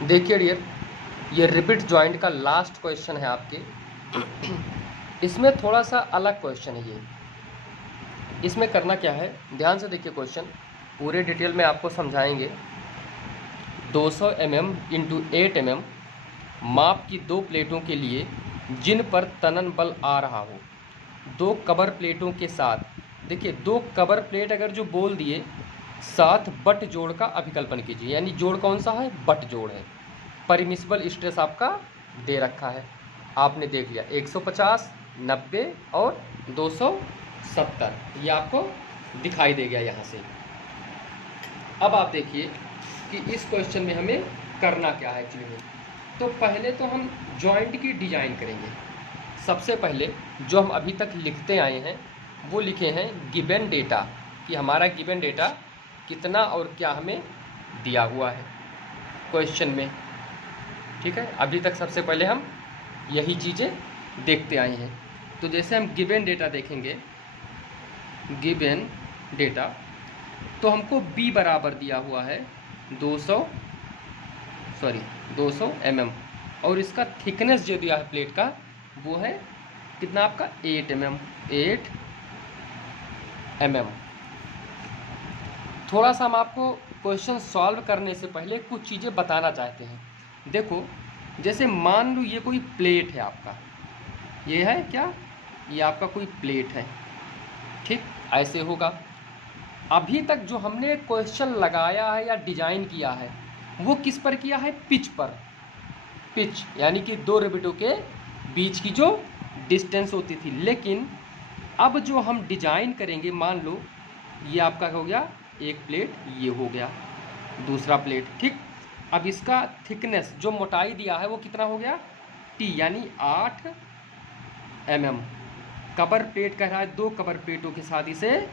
देखिए डियर, ये repeat joint का लास्ट क्वेश्चन है आपके। इसमें थोड़ा सा अलग क्वेश्चन है ये। इसमें करना क्या है, ध्यान से देखिए क्वेश्चन, पूरे डिटेल में आपको समझाएंगे। 200 mm इंटू 8 mm माप की दो प्लेटों के लिए जिन पर तनन बल आ रहा हो, दो कवर प्लेटों के साथ, देखिए दो कवर प्लेट अगर जो बोल दिए, साथ बट जोड़ का अभिकल्पन कीजिए। यानी जोड़ कौन सा है, बट जोड़ है। परमिसिबल स्ट्रेस आपका दे रखा है, आपने देख लिया 150, 90 और 270, ये आपको दिखाई दे गया यहाँ से। अब आप देखिए कि इस क्वेश्चन में हमें करना क्या है एक्चुअली में। तो पहले तो हम जॉइंट की डिजाइन करेंगे। सबसे पहले जो हम अभी तक लिखते आए हैं वो लिखे हैं गिवन डेटा, कि हमारा गिवन डेटा कितना और क्या हमें दिया हुआ है क्वेश्चन में। ठीक है, अभी तक सबसे पहले हम यही चीज़ें देखते आए हैं। तो जैसे हम गिवन डेटा देखेंगे, गिवन डेटा, तो हमको b बराबर दिया हुआ है 200 mm, और इसका थिकनेस जो दिया है प्लेट का वो है कितना आपका 8 mm। थोड़ा सा हम आपको क्वेश्चन सॉल्व करने से पहले कुछ चीज़ें बताना चाहते हैं। देखो, जैसे मान लो ये कोई प्लेट है आपका, ये है क्या, ये आपका कोई प्लेट है। ठीक, ऐसे होगा। अभी तक जो हमने क्वेश्चन लगाया है या डिजाइन किया है वो किस पर किया है, पिच पर। पिच यानी कि दो रिबिटों के बीच की जो डिस्टेंस होती थी। लेकिन अब जो हम डिजाइन करेंगे, मान लो ये आपका हो गया एक प्लेट, ये हो गया दूसरा प्लेट। ठीक, अब इसका थिकनेस जो मोटाई दिया है वो कितना हो गया, टी, यानी 8 mm। कवर प्लेट कह रहा है दो कवर प्लेटों के साथ इसे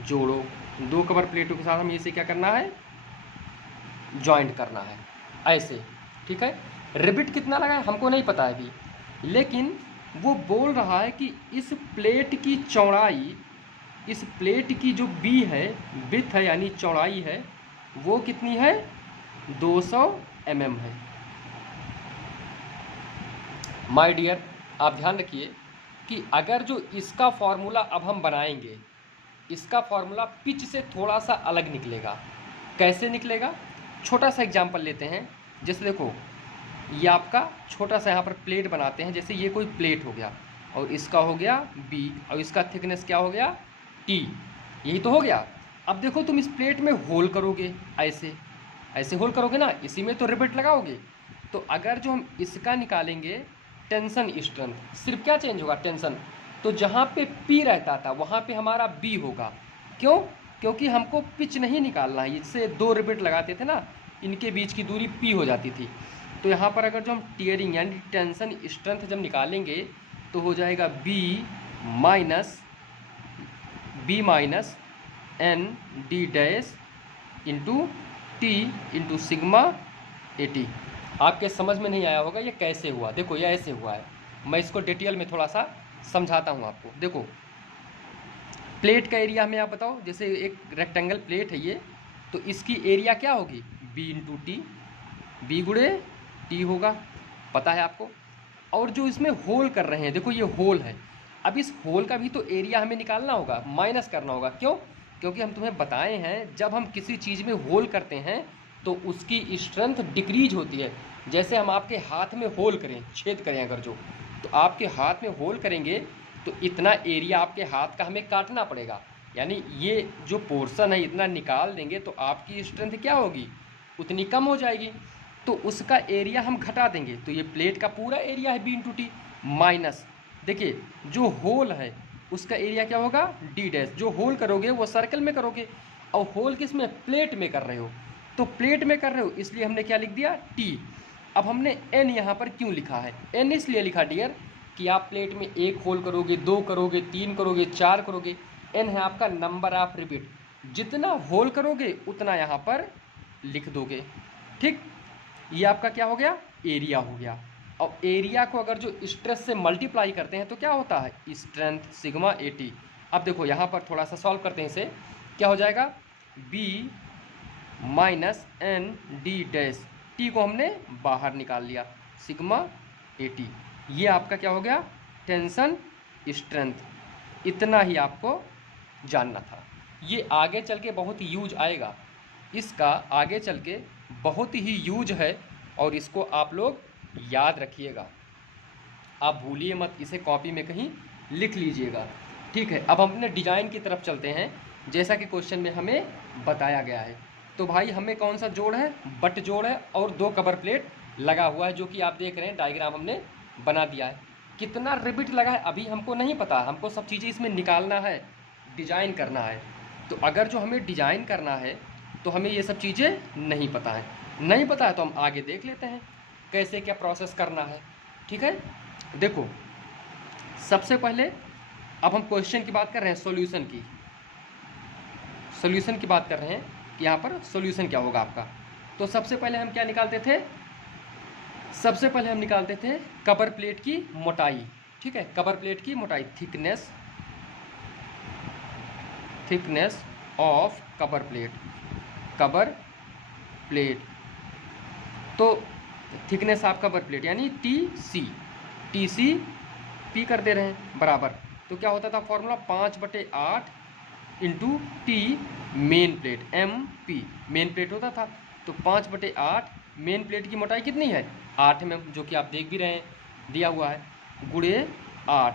जोड़ो। दो कवर प्लेटों के साथ हमें इसे क्या करना है, जॉइंट करना है ऐसे। ठीक है, रिबिट कितना लगा है हमको नहीं पता है अभी, लेकिन वो बोल रहा है कि इस प्लेट की चौड़ाई, इस प्लेट की जो बी है, विड्थ है यानी चौड़ाई है, वो कितनी है, 200 mm है। माय डियर, आप ध्यान रखिए कि अगर जो इसका फॉर्मूला अब हम बनाएंगे, इसका फॉर्मूला पिच से थोड़ा सा अलग निकलेगा। कैसे निकलेगा, छोटा सा एग्जांपल लेते हैं। जैसे देखो, ये आपका छोटा सा यहाँ पर प्लेट बनाते हैं। जैसे ये कोई प्लेट हो गया और इसका हो गया बी और इसका थिकनेस क्या हो गया, टी, यही तो हो गया। अब देखो तुम इस प्लेट में होल करोगे, ऐसे ऐसे होल करोगे ना, इसी में तो रिबिट लगाओगे। तो अगर जो हम इसका निकालेंगे टेंशन स्ट्रेंथ, सिर्फ क्या चेंज होगा, टेंशन। तो जहाँ पे P रहता था वहाँ पे हमारा B होगा। क्यों, क्योंकि हमको पिच नहीं निकालना है। इससे दो रिबिट लगाते थे ना, इनके बीच की दूरी P हो जाती थी। तो यहाँ पर अगर जो हम टीयरिंग यानी टेंशन स्ट्रेंथ जब निकालेंगे तो हो जाएगा B minus N D dash into T into sigma AT। आपके समझ में नहीं आया होगा ये कैसे हुआ। देखो ये ऐसे हुआ है, मैं इसको डिटेल में थोड़ा सा समझाता हूँ आपको। देखो, प्लेट का एरिया हमें आप बताओ, जैसे एक रेक्टेंगल प्लेट है ये, तो इसकी एरिया क्या होगी, B इंटू टी, बी गुणे टी होगा, पता है आपको। और जो इसमें होल कर रहे हैं, देखो ये होल है, अब इस होल का भी तो एरिया हमें निकालना होगा, माइनस करना होगा। क्यों, क्योंकि हम तुम्हें बताए हैं जब हम किसी चीज़ में होल करते हैं तो उसकी स्ट्रेंथ डिक्रीज होती है। जैसे हम आपके हाथ में होल करें, छेद करें अगर जो, तो आपके हाथ में होल करेंगे तो इतना एरिया आपके हाथ का हमें काटना पड़ेगा। यानी ये जो पोर्शन है इतना निकाल देंगे तो आपकी स्ट्रेंथ क्या होगी, उतनी कम हो जाएगी। तो उसका एरिया हम घटा देंगे, तो ये प्लेट का पूरा एरिया है B इंटू टी, माइनस देखिए जो होल है उसका एरिया क्या होगा, डी डैश। जो होल करोगे वो सर्कल में करोगे, और होल किस में, प्लेट में कर रहे हो, तो प्लेट में कर रहे हो इसलिए हमने क्या लिख दिया, टी। अब हमने एन यहाँ पर क्यों लिखा है, एन इसलिए लिखा डियर कि आप प्लेट में एक होल करोगे, दो करोगे, तीन करोगे, चार करोगे। एन है आपका नंबर ऑफ रिपीट, जितना होल करोगे उतना यहाँ पर लिख दोगे। ठीक, ये आपका क्या हो गया, एरिया हो गया। और एरिया को अगर जो स्ट्रेस से मल्टीप्लाई करते हैं तो क्या होता है, स्ट्रेंथ सिग्मा AT। अब देखो यहाँ पर थोड़ा सा सॉल्व करते हैं इसे, क्या हो जाएगा, B minus N D dash T को हमने बाहर निकाल लिया, सिग्मा AT। ये आपका क्या हो गया, टेंशन स्ट्रेंथ। इतना ही आपको जानना था। ये आगे चल के बहुत यूज आएगा, इसका आगे चल के बहुत ही यूज है, और इसको आप लोग याद रखिएगा, आप भूलिए मत, इसे कॉपी में कहीं लिख लीजिएगा। ठीक है, अब हम अपने डिजाइन की तरफ चलते हैं, जैसा कि क्वेश्चन में हमें बताया गया है। तो भाई हमें कौन सा जोड़ है, बट जोड़ है, और 2 कवर प्लेट लगा हुआ है, जो कि आप देख रहे हैं, डायग्राम हमने बना दिया है। कितना रिबिट लगा है अभी हमको नहीं पता, हमको सब चीज़ें इसमें निकालना है, डिजाइन करना है। तो अगर जो हमें डिजाइन करना है तो हमें ये सब चीज़ें नहीं पता है, नहीं पता है तो हम आगे देख लेते हैं कैसे क्या प्रोसेस करना है। ठीक है, देखो सबसे पहले अब हम क्वेश्चन की बात कर रहे हैं, सॉल्यूशन की बात कर रहे हैं कि यहाँ पर सॉल्यूशन क्या होगा आपका। तो सबसे पहले हम क्या निकालते थे, सबसे पहले हम निकालते थे कवर प्लेट की मोटाई। ठीक है, कवर प्लेट की मोटाई, थिकनेस ऑफ कवर प्लेट। तो थिकनेस ऑफ कवर प्लेट यानी TC P कर दे रहे हैं बराबर। तो क्या होता था formula, 5/8 into T main plate, MP main plate होता था। तो 5/8 मेन प्लेट की मोटाई कितनी है, 8 mm, जो कि आप देख भी रहे हैं, दिया हुआ है, गुणे 8।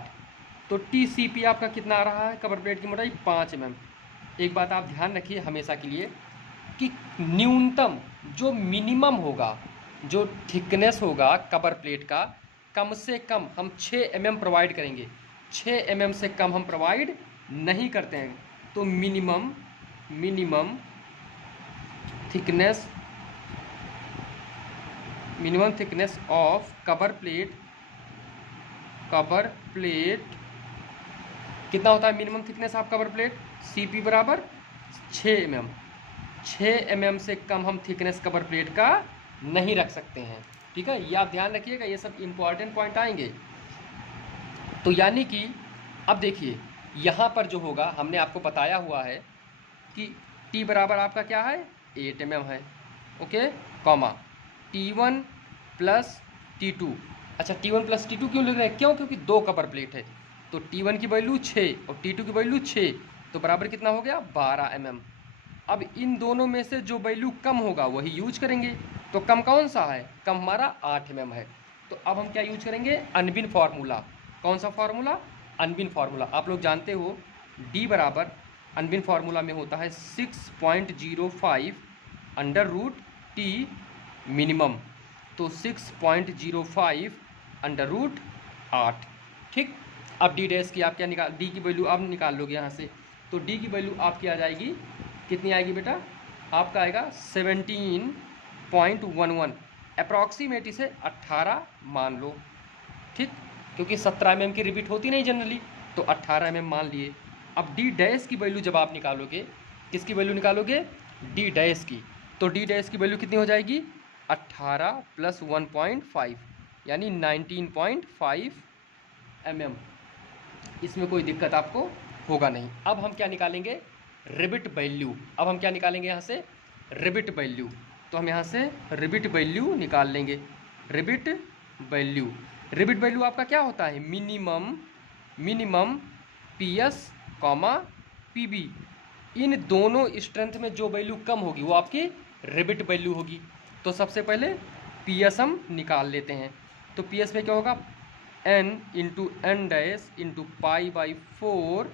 तो TCP आपका कितना आ रहा है, कवर प्लेट की मोटाई 5 mm। एक बात आप ध्यान रखिए हमेशा के लिए कि न्यूनतम जो मिनिमम होगा, जो थिकनेस होगा कवर प्लेट का, कम से कम हम 6 mm प्रोवाइड करेंगे, 6 mm से कम हम प्रोवाइड नहीं करते हैं। तो minimum thickness of cover plate कितना होता है, minimum thickness of cover plate, CP बराबर 6 mm। 6 mm से कम हम थिकनेस कवर प्लेट का नहीं रख सकते हैं। ठीक है, ये आप ध्यान रखिएगा, ये सब इंपॉर्टेंट पॉइंट आएंगे। तो यानी कि अब देखिए यहाँ पर जो होगा, हमने आपको बताया हुआ है कि T बराबर आपका क्या है, 8 mm है, okay, comma T1 plus T2। अच्छा, T1 प्लस T2 क्यों लिख रहे हैं, क्यों, क्योंकि 2 कवर प्लेट है। तो T1 की वैल्यू 6 और T2 की वैल्यू 6, तो बराबर कितना हो गया, 12 mm। अब इन दोनों में से जो वैल्यू कम होगा वही यूज करेंगे। तो कम कौन सा है, कम हमारा 8 mm है। तो अब हम क्या यूज करेंगे, अनबिन फार्मूला। कौन सा फार्मूला, अनबिन फार्मूला। आप लोग जानते हो D बराबर अनबिन फार्मूला में होता है 6.05 √T मिनिमम। तो 6.05 √8। ठीक, अब D डैश की आप क्या निकाल, D की वैल्यू आप निकाल लोगे यहाँ से। तो D की वैल्यू आपकी आ जाएगी, कितनी आएगी बेटा, आपका आएगा 17.11, अप्रॉक्सीमेट इसे 18 मान लो। ठीक, क्योंकि 17 mm की रिपीट होती नहीं जनरली, तो 18 mm मान लिए। अब D डैश की वैल्यू जब आप निकालोगे, किसकी वैल्यू निकालोगे, D डैश की, तो D डैश की वैल्यू कितनी हो जाएगी, 18 + 1.5 यानी 19.5 mm। इसमें कोई दिक्कत आपको होगा नहीं। अब हम क्या निकालेंगे, रिबिट वैल्यू। अब हम क्या निकालेंगे यहाँ से, रिबिट वैल्यू। तो हम यहाँ से रिबिट वैल्यू निकाल लेंगे। रिबिट वैल्यू आपका क्या होता है, मिनिमम PS, PB। इन दोनों स्ट्रेंथ में जो वैल्यू कम होगी वो आपकी रिबिट वैल्यू होगी। तो सबसे पहले PS हम निकाल लेते हैं। तो PS में क्या होगा, N × N dash × π/4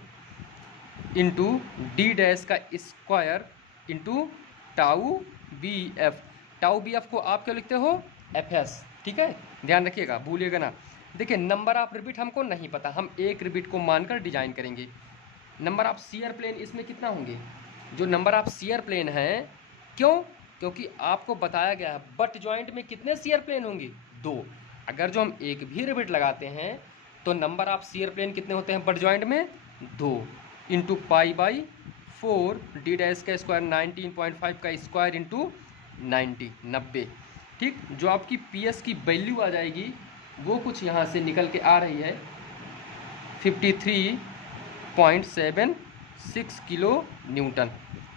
into D dash का स्क्वायर इंटू टाउ BF को आप क्या लिखते हो, FS। ठीक है, ध्यान रखिएगा, भूलिएगा ना। देखिए नंबर ऑफ रिपीट हमको नहीं पता, हम एक रिपीट को मानकर डिजाइन करेंगे। नंबर ऑफ शियर प्लेन इसमें कितना होंगे, जो नंबर ऑफ शियर प्लेन है, क्यों, क्योंकि आपको बताया गया है बट जॉइंट में कितने शियर प्लेन होंगे, 2। अगर जो हम एक भी रिपीट लगाते हैं तो नंबर ऑफ शियर प्लेन कितने होते हैं बट जॉइंट में, 2 इंटू π/4 D डैश का स्क्वायर 19.5 का स्क्वायर इंटू 90। ठीक, जो आपकी PS की वैल्यू आ जाएगी वो कुछ यहाँ से निकल के आ रही है 53.76 किलो न्यूटन।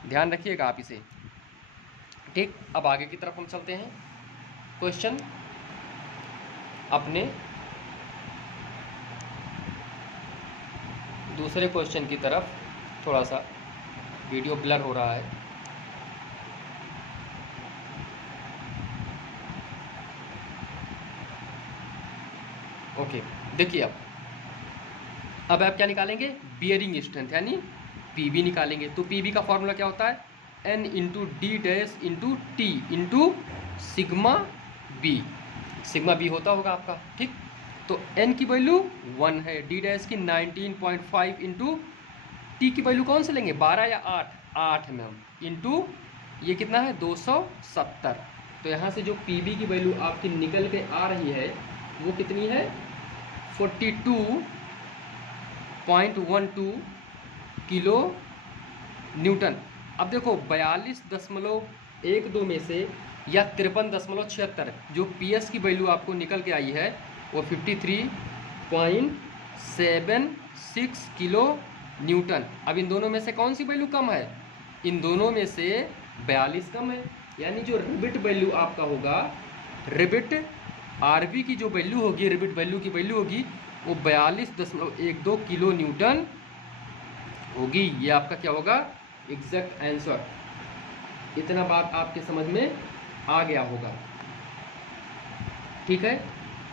ध्यान रखिएगा आप इसे। ठीक, अब आगे की तरफ हम चलते हैं। क्वेश्चन अपने दूसरे क्वेश्चन की तरफ। थोड़ा सा वीडियो ब्लर हो रहा है। ओके, देखिए अब आप क्या निकालेंगे, बियरिंग स्ट्रेंथ यानी पीबी निकालेंगे। तो पीबी का फॉर्मूला क्या होता है, N into D dash into T into sigma B. Sigma B होता होगा आपका, ठीक। तो एन की वैल्यू 1 है, डी डैश की 19.5 इंटू टी की वैल्यू कौन से लेंगे, 12 या 8 में हम, इंटू ये कितना है 270। तो यहाँ से जो पीबी की वैल्यू आपकी निकल के आ रही है वो कितनी है, 42.12 किलो न्यूटन। अब देखो 42.12 में से या 53.76 जो पीएस की वैल्यू आपको निकल के आई है वो 53.76 किलो न्यूटन। अब इन दोनों में से कौन सी वैल्यू कम है, इन दोनों में से 42 कम है, यानी जो रिबिट वैल्यू आपका होगा, रिबिट आरबी की जो वैल्यू होगी, रिबिट वैल्यू की वैल्यू होगी वो 42.12 किलो न्यूटन होगी। ये आपका क्या होगा, एग्जैक्ट आंसर। इतना बात आपके समझ में आ गया होगा, ठीक है।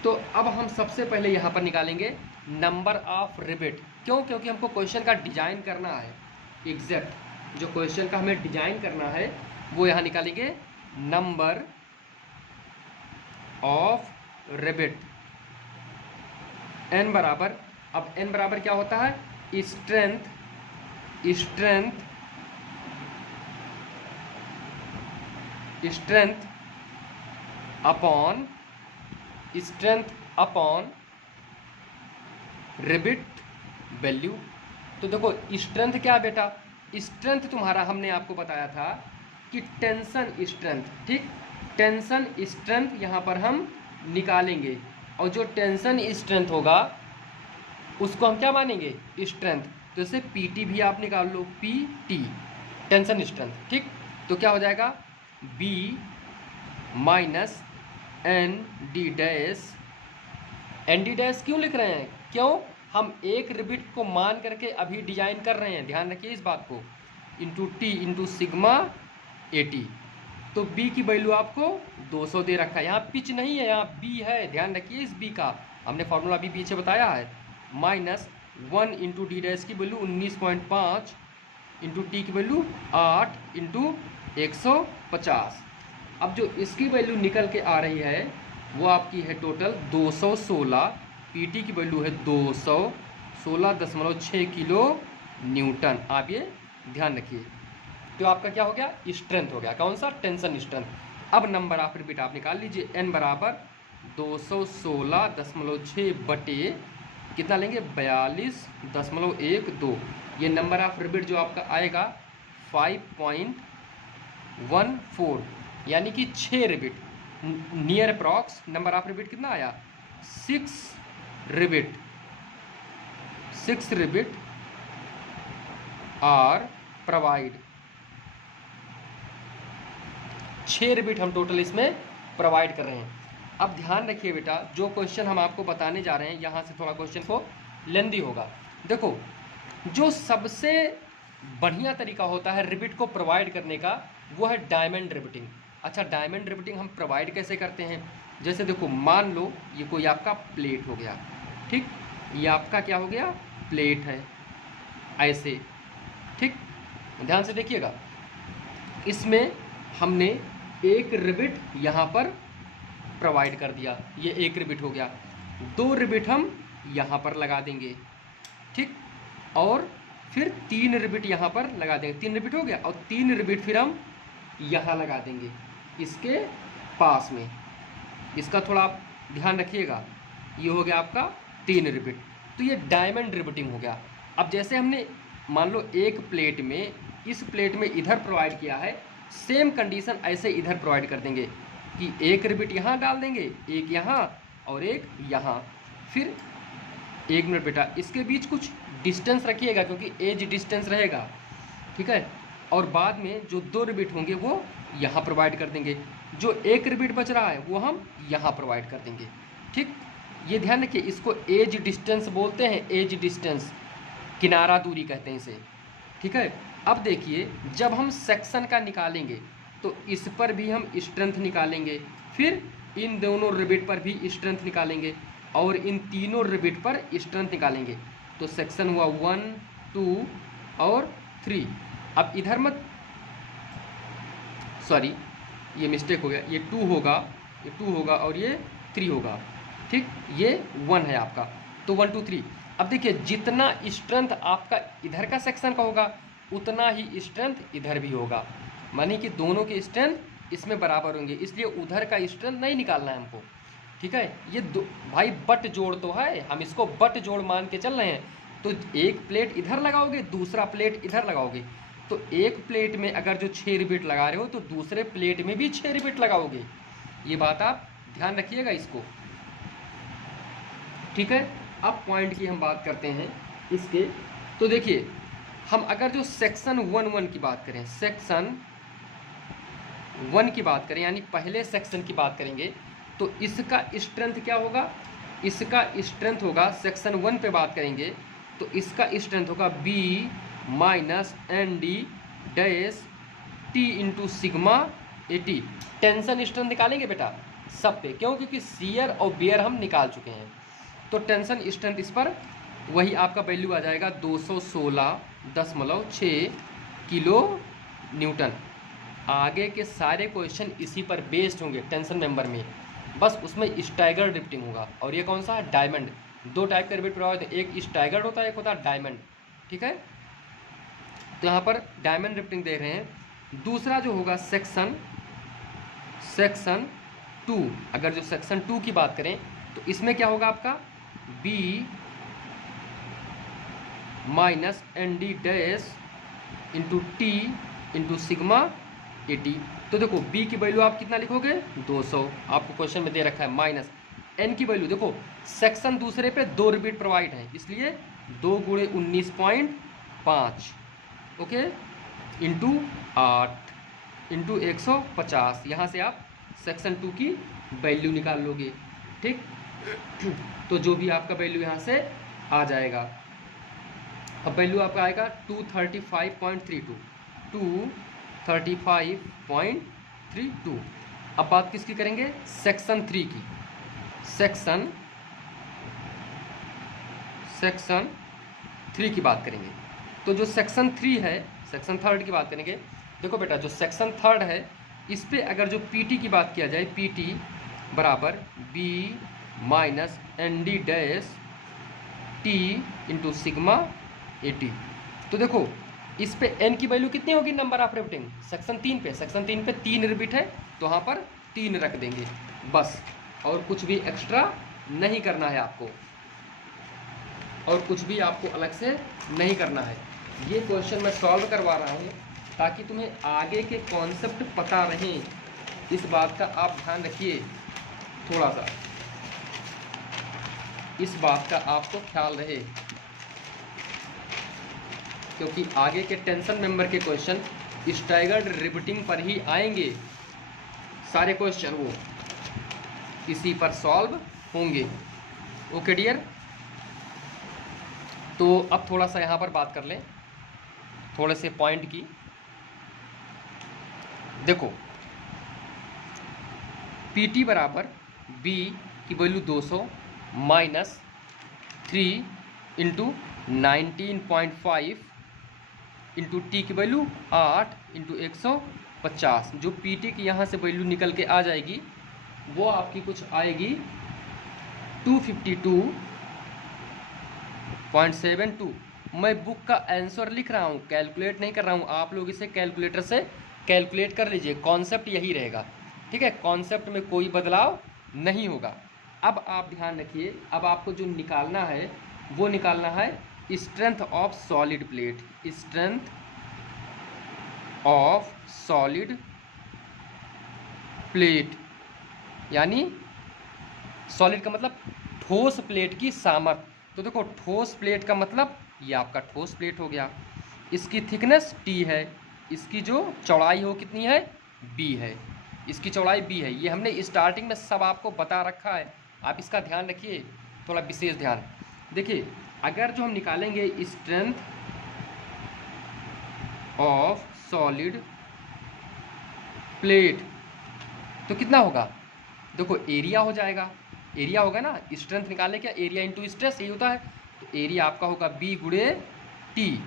तो अब हम सबसे पहले यहाँ पर निकालेंगे नंबर ऑफ रिबिट। क्यों, क्योंकि हमको क्वेश्चन का डिजाइन करना है, एग्जैक्ट जो क्वेश्चन का हमें डिजाइन करना है वो यहाँ निकालेंगे, नंबर ऑफ रिबिट। एन बराबर, अब एन बराबर क्या होता है, स्ट्रेंथ स्ट्रेंथ अपॉन रिबिट वैल्यू। तो देखो स्ट्रेंथ क्या बेटा, स्ट्रेंथ तुम्हारा हमने आपको बताया था कि टेंशन स्ट्रेंथ, ठीक। टेंशन स्ट्रेंथ यहाँ पर हम निकालेंगे और जो टेंशन स्ट्रेंथ होगा उसको हम क्या मानेंगे, स्ट्रेंथ। तो जैसे पीटी भी आप निकाल लो, पीटी टेंशन स्ट्रेंथ, ठीक। तो क्या हो जाएगा, B minus N D dash. N D dash क्यों लिख रहे हैं, क्यों, हम एक रिबिट को मान करके अभी डिजाइन कर रहे हैं, ध्यान रखिए इस बात को, इंटू टी इंटू सिग्मा 80। तो बी की वैल्यू आपको 200 दे रखा है, यहाँ पिच नहीं है, यहाँ बी है, ध्यान रखिए इस बी का, हमने फॉर्मूला भी पीछे बताया है। माइनस 1 इंटू डी डैश की वैल्यू 19.5 इंटू टी की वैल्यू 8 इंटू 150। अब जो इसकी वैल्यू निकल के आ रही है वो आपकी है टोटल 216, पीटी की वैल्यू है 216.6 किलो न्यूटन। आप ये ध्यान रखिए। तो आपका क्या हो गया, स्ट्रेंथ हो गया, कौन सा, टेंशन स्ट्रेंथ। अब नंबर ऑफ रिबिट आप निकाल लीजिए, एन बराबर 216.6 बटे कितना लेंगे, 42.12। ये नंबर ऑफ रिबिट जो आपका आएगा 5.14, यानी कि 6 रिबिट। नियर अप्रॉक्स नंबर ऑफ रिबिट कितना आया, 6 रिबिट आर प्रोवाइड। 6 रिबिट हम टोटल इसमें प्रोवाइड कर रहे हैं। अब ध्यान रखिए बेटा, जो क्वेश्चन हम आपको बताने जा रहे हैं यहाँ से थोड़ा क्वेश्चन को लेंदी होगा। देखो जो सबसे बढ़िया तरीका होता है रिबिट को प्रोवाइड करने का वो है डायमंड रिबिटिंग। अच्छा, डायमंड रिबिटिंग हम प्रोवाइड कैसे करते हैं, जैसे देखो मान लो ये कोई आपका प्लेट हो गया, ठीक, ये आपका क्या हो गया, प्लेट है ऐसे, ठीक। ध्यान से देखिएगा, इसमें हमने एक रिबिट यहाँ पर प्रोवाइड कर दिया, ये एक रिबिट हो गया। 2 रिबिट हम यहाँ पर लगा देंगे, ठीक, और फिर 3 रिबिट यहाँ पर लगा देंगे, 3 रिबिट हो गया, और 3 रिबिट फिर हम यहाँ लगा देंगे इसके पास में। इसका थोड़ा आप ध्यान रखिएगा, ये हो गया आपका 3 रिबिट। तो ये डायमंड रिबिटिंग हो गया। अब जैसे हमने मान लो एक प्लेट में, इस प्लेट में इधर प्रोवाइड किया है, सेम कंडीशन ऐसे इधर प्रोवाइड कर देंगे कि एक रिबिट यहाँ डाल देंगे, एक यहाँ और एक यहाँ। फिर 1 मिनट बेटा, इसके बीच कुछ डिस्टेंस रखिएगा क्योंकि एज डिस्टेंस रहेगा, ठीक है। और बाद में जो 2 रिबिट होंगे वो यहाँ प्रोवाइड कर देंगे। जो एक रिपीट बच रहा है वो हम यहाँ प्रोवाइड कर देंगे। ठीक, ये ध्यान रखिए, इसको एज डिस्टेंस बोलते हैं, एज डिस्टेंस, किनारा दूरी कहते हैं इसे। ठीक है, अब देखिए जब हम सेक्शन का निकालेंगे तो इस पर भी हम स्ट्रेंथ निकालेंगे, फिर इन दोनों रिबिट पर भी स्ट्रेंथ निकालेंगे और इन तीनों रिबिट पर स्ट्रेंथ निकालेंगे। तो सेक्शन हुआ 1 2 और 3। अब इधर मत, सॉरी ये मिस्टेक हो गया, ये 2 होगा, ये 2 होगा और ये 3 होगा। ठीक, ये 1 है आपका, तो 1 2 3। अब देखिए जितना स्ट्रेंथ आपका इधर का सेक्शन का होगा उतना ही स्ट्रेंथ इधर भी होगा, मानी कि दोनों के स्ट्रेंथ इसमें बराबर होंगे, इसलिए उधर का स्ट्रेंथ नहीं निकालना है हमको। ठीक है, ये भाई बट जोड़ तो है, हम इसको बट जोड़ मान के चल रहे हैं। तो एक प्लेट इधर लगाओगे, दूसरा प्लेट इधर लगाओगे, तो एक प्लेट में अगर जो 6 रिपीट लगा रहे हो तो दूसरे प्लेट में भी 6 रिपीट लगाओगे। ये बात आप ध्यान रखिएगा इसको। ठीक है, अब पॉइंट की हम बात करते हैं इसके। तो देखिए हम अगर जो सेक्शन 1 की बात करें, सेक्शन 1 की बात करें यानी पहले सेक्शन की बात करेंगे, तो इसका स्ट्रेंथ क्या होगा, इसका स्ट्रेंथ होगा, सेक्शन 1 पे बात करेंगे तो इसका स्ट्रेंथ होगा B minus ND dash T into sigma AT। Tension strength निकालेंगे बेटा सब पे, क्यों, क्योंकि शियर और बियर हम निकाल चुके हैं। तो टेंशन स्ट्रेंथ इस पर वही आपका वैल्यू आ जाएगा 216.6 किलो न्यूटन। आगे के सारे क्वेश्चन इसी पर बेस्ड होंगे टेंशन मेंबर में, बस उसमें स्टैगर्ड रिफ्टिंग होगा। और ये कौन सा है, डायमंड। 2 टाइप के रिपिट प्रभावित होते हैं, एक स्टैगर्ड होता है, एक होता है डायमंड। ठीक है, तो यहाँ पर डायमंड रिफ्टिंग दे रहे हैं। दूसरा जो होगा सेक्शन 2, अगर जो सेक्शन 2 की बात करें तो इसमें क्या होगा आपका B minus ND dash into T into sigma AT। तो देखो B की वैल्यू आप कितना लिखोगे, 200, आपको क्वेश्चन में दे रखा है, माइनस N की वैल्यू देखो सेक्शन दूसरे पे 2 रिपीट प्रोवाइड है, इसलिए 2 गुणे 19.5 ओके इंटू 8 इंटू 150। यहाँ से आप सेक्शन 2 की वैल्यू निकाल लोगे। ठीक, तो जो भी आपका वैल्यू यहाँ से आ जाएगा, अब वैल्यू आपका आएगा 235.32 235.32। अब बात किसकी करेंगे, सेक्शन 3 की। सेक्शन 3 की बात करेंगे, तो जो सेक्शन 3 है, सेक्शन 3 की बात करेंगे। देखो बेटा जो सेक्शन 3 है इस पे अगर जो PT की बात किया जाए, PT बराबर B minus ND dash T into sigma AT। तो देखो इस पे N की वैल्यू कितनी होगी, नंबर ऑफ रिपीटिंग, सेक्शन 3 पे, सेक्शन 3 पे 3 रिपीट है तो वहाँ पर 3 रख देंगे बस, और कुछ भी एक्स्ट्रा नहीं करना है आपको, और कुछ भी आपको अलग से नहीं करना है। ये क्वेश्चन मैं सॉल्व करवा रहा हूँ ताकि तुम्हें आगे के कॉन्सेप्ट पता रहें, इस बात का आप ध्यान रखिए, थोड़ा सा इस बात का आपको ख्याल रहे, क्योंकि आगे के टेंशन मेंबर के क्वेश्चन स्टैगर्ड रिपीटिंग पर ही आएंगे, सारे क्वेश्चन वो इसी पर सॉल्व होंगे। ओके डियर, तो अब थोड़ा सा यहाँ पर बात कर लें थोड़े से पॉइंट की। देखो PT बराबर B की value 200 minus 3 into 19.5 into T की वैल्यू 8 इंटू 150। जो PT की यहाँ से वैल्यू निकल के आ जाएगी वो आपकी कुछ आएगी 252.72। मैं बुक का आंसर लिख रहा हूँ, कैलकुलेट नहीं कर रहा हूँ, आप लोग इसे कैलकुलेटर से कैलकुलेट कर लीजिए, कॉन्सेप्ट यही रहेगा। ठीक है, कॉन्सेप्ट में कोई बदलाव नहीं होगा। अब आप ध्यान रखिए, अब आपको जो निकालना है वो निकालना है strength of solid plate, strength of solid plate, यानी सॉलिड का मतलब ठोस प्लेट की सामर्थ्य। तो देखो ठोस प्लेट का मतलब ये आपका ठोस प्लेट हो गया, इसकी थिकनेस T है, इसकी जो चौड़ाई हो कितनी है B है। इसकी चौड़ाई b है। ये हमने स्टार्टिंग में सब आपको बता रखा है, आप इसका ध्यान रखिए, थोड़ा विशेष ध्यान। देखिए अगर जो हम निकालेंगे स्ट्रेंथ ऑफ सॉलिड प्लेट तो कितना होगा, देखो एरिया हो जाएगा, एरिया होगा ना, स्ट्रेंथ निकालने क्या, एरिया इंटू स्ट्रेस यही होता है। तो एरिया आपका होगा बी गुणे टी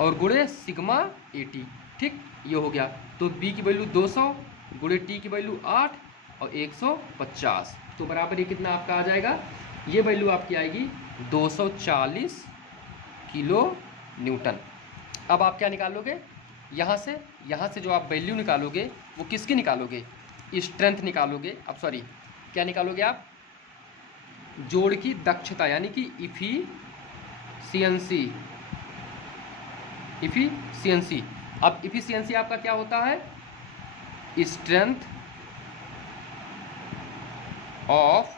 और गुणे सिग्मा ए टी, ठीक, ये हो गया। तो बी की वैल्यू 200 गुणे टी की वैल्यू 8 और 150, तो बराबर ये कितना आपका आ जाएगा, ये वैल्यू आपकी आएगी 240 किलो न्यूटन। अब आप क्या निकालोगे, यहाँ से जो आप वैल्यू निकालोगे वो किसकी निकालोगे, स्ट्रेंथ निकालोगे, अब सॉरी क्या निकालोगे आप, जोड़ की दक्षता यानी कि इफिशियंसी। अब इफिशियंसी आपका क्या होता है, स्ट्रेंथ ऑफ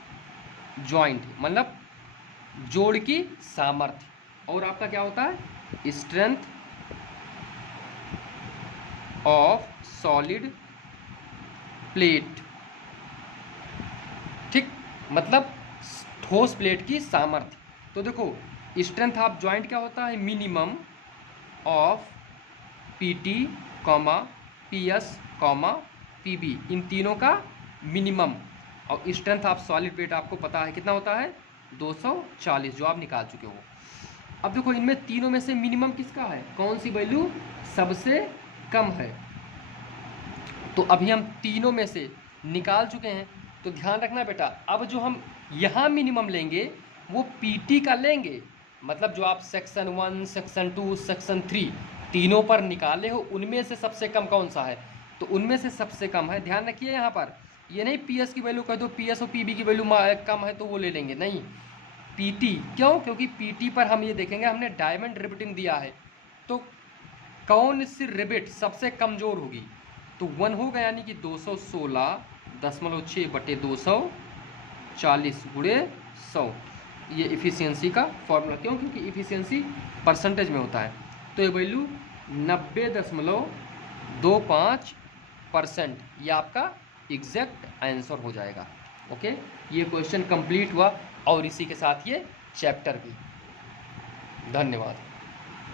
जॉइंट, मतलब जोड़ की सामर्थ्य, और आपका क्या होता है, स्ट्रेंथ ऑफ सॉलिड प्लेट, ठीक, मतलब ठोस प्लेट की सामर्थ्य। तो देखो स्ट्रेंथ ऑफ जॉइंट क्या होता है, minimum of PT comma PS comma PB, इन तीनों का मिनिमम, और स्ट्रेंथ ऑफ सॉलिड प्लेट आपको पता है कितना होता है 240, जो आप निकाल चुके हो। अब देखो इनमें तीनों में से मिनिमम किसका है, कौन सी वैल्यू सबसे कम है, तो अभी हम तीनों में से निकाल चुके हैं। तो ध्यान रखना बेटा, अब जो हम यहाँ मिनिमम लेंगे वो पीटी का लेंगे, मतलब जो आप सेक्शन 1 सेक्शन 2 सेक्शन 3 तीनों पर निकाले हो उनमें से सबसे कम कौन सा है, तो उनमें से सबसे कम है। ध्यान रखिए यहाँ पर ये नहीं पीएस की वैल्यू कह दो, पीएस और पीबी की वैल्यू कम है तो वो ले लेंगे, नहीं, पीटी, क्यों, क्योंकि पीटी पर हम ये देखेंगे हमने डायमंड रिबिटिंग दिया है, तो कौन सी रिबिट सबसे कमज़ोर होगी, तो 1 होगा, यानी कि 216.6 बटे 240 गुणे 100, ये इफ़िशियंसी का फॉर्मूला, क्यों, क्योंकि इफ़िशियंसी परसेंटेज में होता है। तो ये वैल्यू 90.25%, ये आपका एग्जैक्ट आंसर हो जाएगा। ओके, ये क्वेश्चन कंप्लीट हुआ और इसी के साथ ये चैप्टर भी। धन्यवाद।